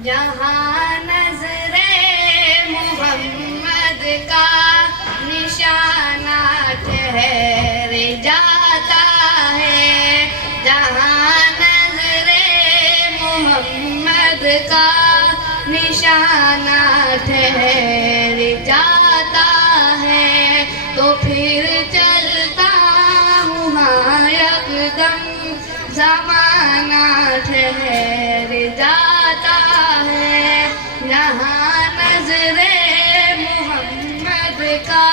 جہاں نظر محمد کا نشانہ ٹھہر جاتا ہے، جہاں نظر محمد کا نشانہ ٹھہر جاتا ہے، تو پھر چلتا ہوں ہاں یکدم زمانہ ٹھہر جاتا ہے، جہاں نظر محمد کا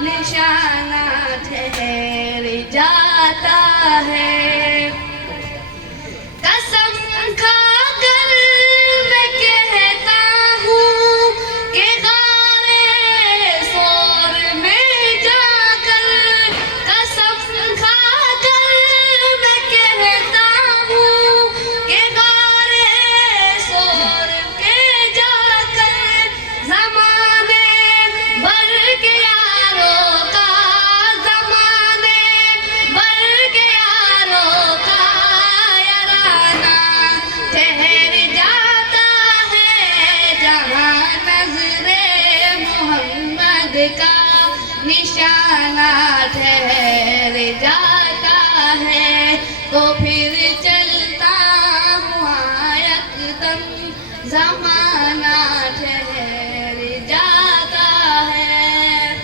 نشانہ ٹھہر جاتا ہے۔ قسم کھا کر میں کہتا ہوں کہ غارِ ثور میں جا کر، قسم کھا کر میں کہتا ہوں کہ غارِ ثور میں جا کر، زمانے بھر کے یاروں کا، زمانے بھر کے یاروں کا یارانہ ٹھہر جاتا ہے، جہاں نظر محمد کا نشانہ ٹھہر جاتا ہے، تو پھر چلتا ہوا یکدم زمانہ ٹھہر جاتا ہے۔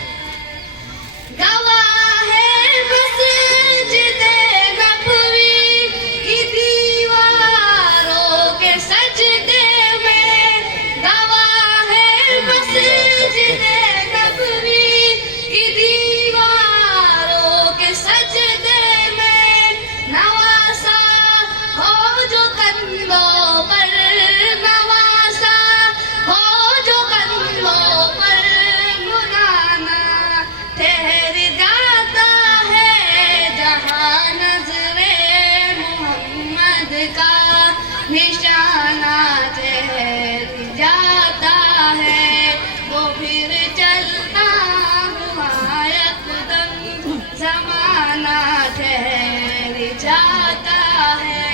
گواہ ہے مسجد نبوی کی دیواروں کے سجدے میں، گواہ ہے مسجد نبوی کی دیواروں کے سجدے میں، نواسا ہو جو کندھوں پر، نواسا ہو جو کندھوں پر، منانا ٹھہر جاتا ہے، جہاں نظر محمد کا نشانہ ٹھہر جاتا ہے، تو پھر چلتا ہوا یکدم زمانہ ٹھہر جاتا ہے۔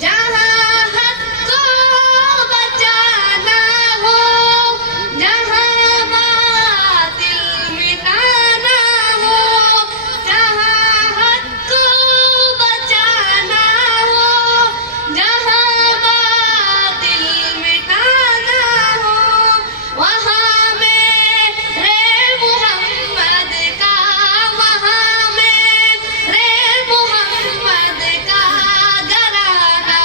جہاں حق کو بچانا ہو، جہاں باطل مٹانا ہو، جہاں حق کو بچانا ہو، جہاں باطل مٹانا ہو، وہاں میرے محمد کا، وہاں میرے محمد کا گھرانہ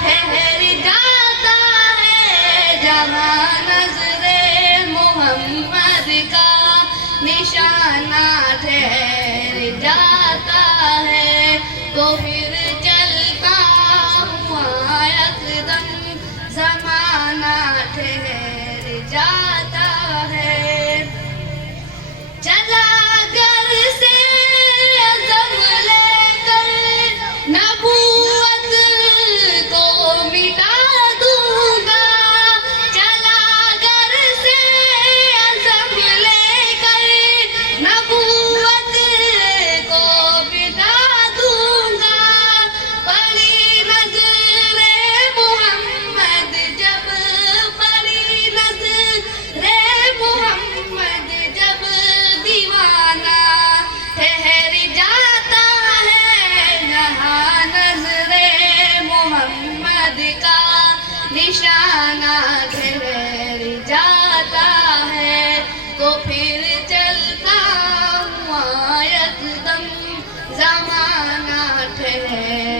ٹھہر جاتا ہے، جہاں نظر محمد کا نشانہ ٹھہر جاتا ہے، تو پھر چلتا ہوا یکدم زمانہ ٹھہر جاتا ہے۔ چلا گھر سے عزم لے کر، نبوت کو مٹا دوں گا، چلا گھر سے عزم لے کر، نبوت کو مٹا دوں گا، پڑی نظر محمد جب، پڑی نظر محمد جب، دیوانہ ٹھہر جاتا ہے، جہاں نظر محمد کا نشانہ ٹھہر جاتا ہے، تو پھر چلتا ہوا یکدم زمانہ ٹھہر